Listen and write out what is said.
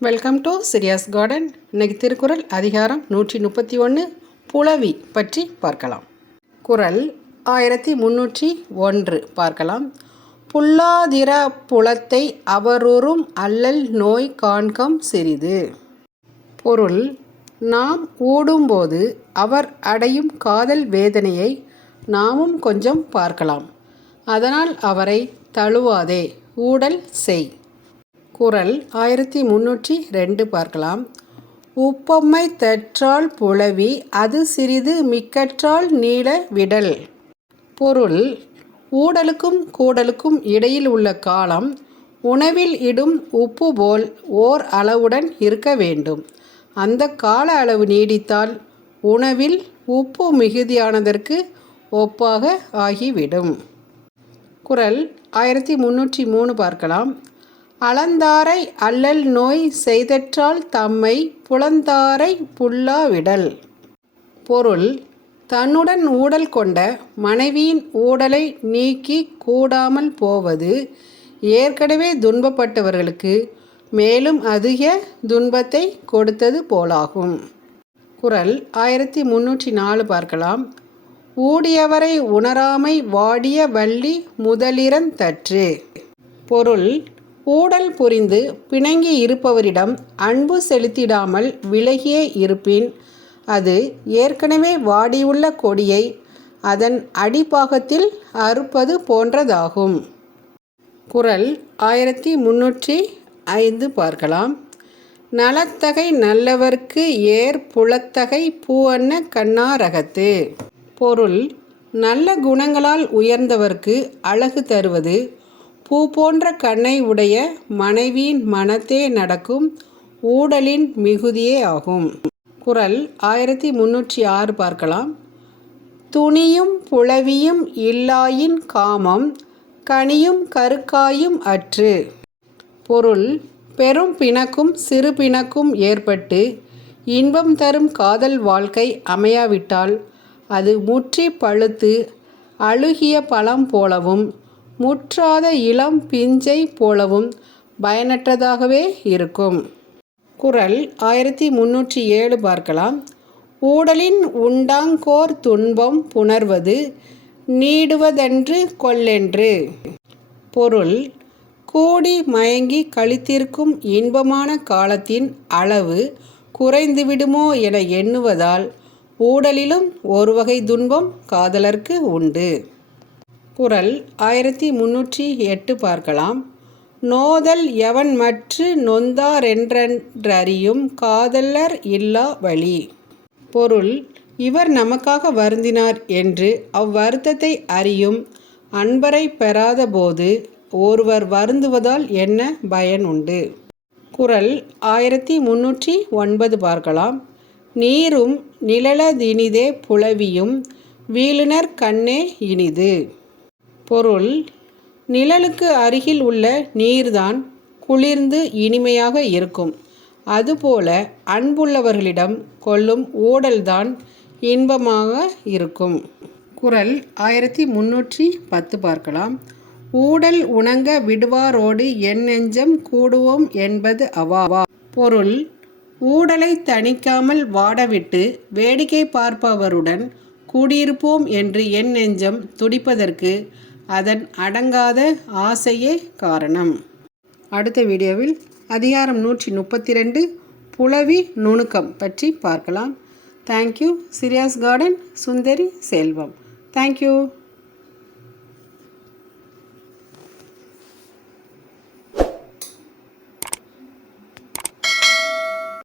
Welcome to சிரியாஸ் garden. இன்னைக்கு திருக்குறள் அதிகாரம் 131 புலவி பற்றி பார்க்கலாம். குறள் 1301 பார்க்கலாம். புல்லாதிர புலத்தை அவருறும் அல்லல் நோய் காண்கம் சிறிது. பொருள்: நாம் ஊடும்போது அவர் அடையும் காதல் வேதனையை நாமும் கொஞ்சம் பார்க்கலாம். அதனால் அவரை தழுவாதே, ஊடல் செய். குறள் 1302 பார்க்கலாம். உப்பம்மை தற்றால் புலவி அது சிறிது மிக்கற்றால் நீள விடல். பொருள்: ஊடலுக்கும் கூடலுக்கும் இடையில் உள்ள காலம் உணவில் இடும் உப்பு போல் ஓர் அளவுடன் இருக்க வேண்டும். அந்த கால அளவு நீடித்தால் உணவில் உப்பு மிகுதியானதற்கு ஒப்பாக ஆகிவிடும். குறள் 1303 பார்க்கலாம். அளந்தாரை அல்லல் நோய் செய்தற்றால் தம்மை புலந்தாரை புல்லா விடல். பொருள்: தன்னுடன் ஊடல் கொண்ட மனைவியின் ஊடலை நீக்கி கூடாமல் போவது ஏற்கனவே துன்பப்பட்டவர்களுக்கு மேலும் அதிக துன்பத்தை கொடுத்தது போலாகும். குறள் 1304 பார்க்கலாம். ஊடியவரை உணராமை வாடிய வள்ளி முதலிறந் தற்று. பொருள்: ஊடல் புரிந்து பிணங்கி இருப்பவரிடம் அன்பு செலுத்திடாமல் விலகியே இருப்பின் அது ஏற்கனவே வாடியுள்ள கொடியை அதன் அடிப்பாகத்தில் அறுப்பது போன்றதாகும். குறள் 1305 பார்க்கலாம். நலத்தகை நல்லவர்க்கு ஏர் புலத்தகை பூவண்ண கண்ணாரகத்து. பொருள்: நல்ல குணங்களால் உயர்ந்தவர்க்கு அழகு தருவது பூ போன்ற கண்ணை உடைய மனைவியின் மனத்தே நடக்கும் ஊடலின் மிகுதியே ஆகும். குறள் 1306 பார்க்கலாம். துணியும் புலவியும் இல்லாயின் காமம் கனியும் கருக்காயும் அற்று. பொருள்: பெரும் பிணக்கும் சிறு பிணக்கும் ஏற்பட்டு இன்பம் தரும் காதல் வாழ்க்கை அமையாவிட்டால் அது முற்றி பழுத்து அழுகிய பழம் போலவும் முற்றாத இளம் பிஞ்சை போலவும் பயனற்றதாகவே இருக்கும். குறள் 1307 பார்க்கலாம். ஊடலின் உண்டாங்கோர் துன்பம் புணர்வது நீடுவதன்று கொல்லென்று. பொருள்: கூடி மயங்கி களித்திருக்கும் இன்பமான காலத்தின் அளவு குறைந்துவிடுமோ என எண்ணுவதால் ஊடலிலும் ஒரு வகை துன்பம் காதலர்க்கு உண்டு. குறள் 1308 பார்க்கலாம். நோதல் எவன் மற்று நொந்தாரென்றறியும் காதலர் இல்லா வழி. பொருள்: இவர் நமக்காக வருந்தினார் என்று அவ்வருத்தத்தை அறியும் அன்பரை பெறாத போது ஒருவர் வருந்துவதால் என்ன பயன் உண்டு? குறள் 1309 பார்க்கலாம். நீரும் நிழலதினிதே புலவியும் வீழுநர் கண்ணே இனிது. பொருள்: நிழலுக்கு அருகில் உள்ள நீர்தான் குளிர்ந்து இனிமையாக இருக்கும். அதுபோல அன்புள்ளவர்களிடம் கொள்ளும் ஊடல்தான் இன்பமாக இருக்கும். குறள் 1310 பார்க்கலாம். ஊடல் உணங்க விடுவாரோடு என் நெஞ்சம் கூடுவோம் என்பது அவா. பொருள்: ஊடலை தணிக்காமல் வாடவிட்டு வேடிக்கை பார்ப்பவருடன் கூடியிருப்போம் என்று என் நெஞ்சம் துடிப்பதற்கு அதன் அடங்காத ஆசையே காரணம். அடுத்த வீடியோவில் அதிகாரம் 132 புலவி நுணுக்கம் பற்றி பார்க்கலாம். தேங்க்யூ. சிரியாஸ் கார்டன், சுந்தரி செல்வம். தேங்க்யூ.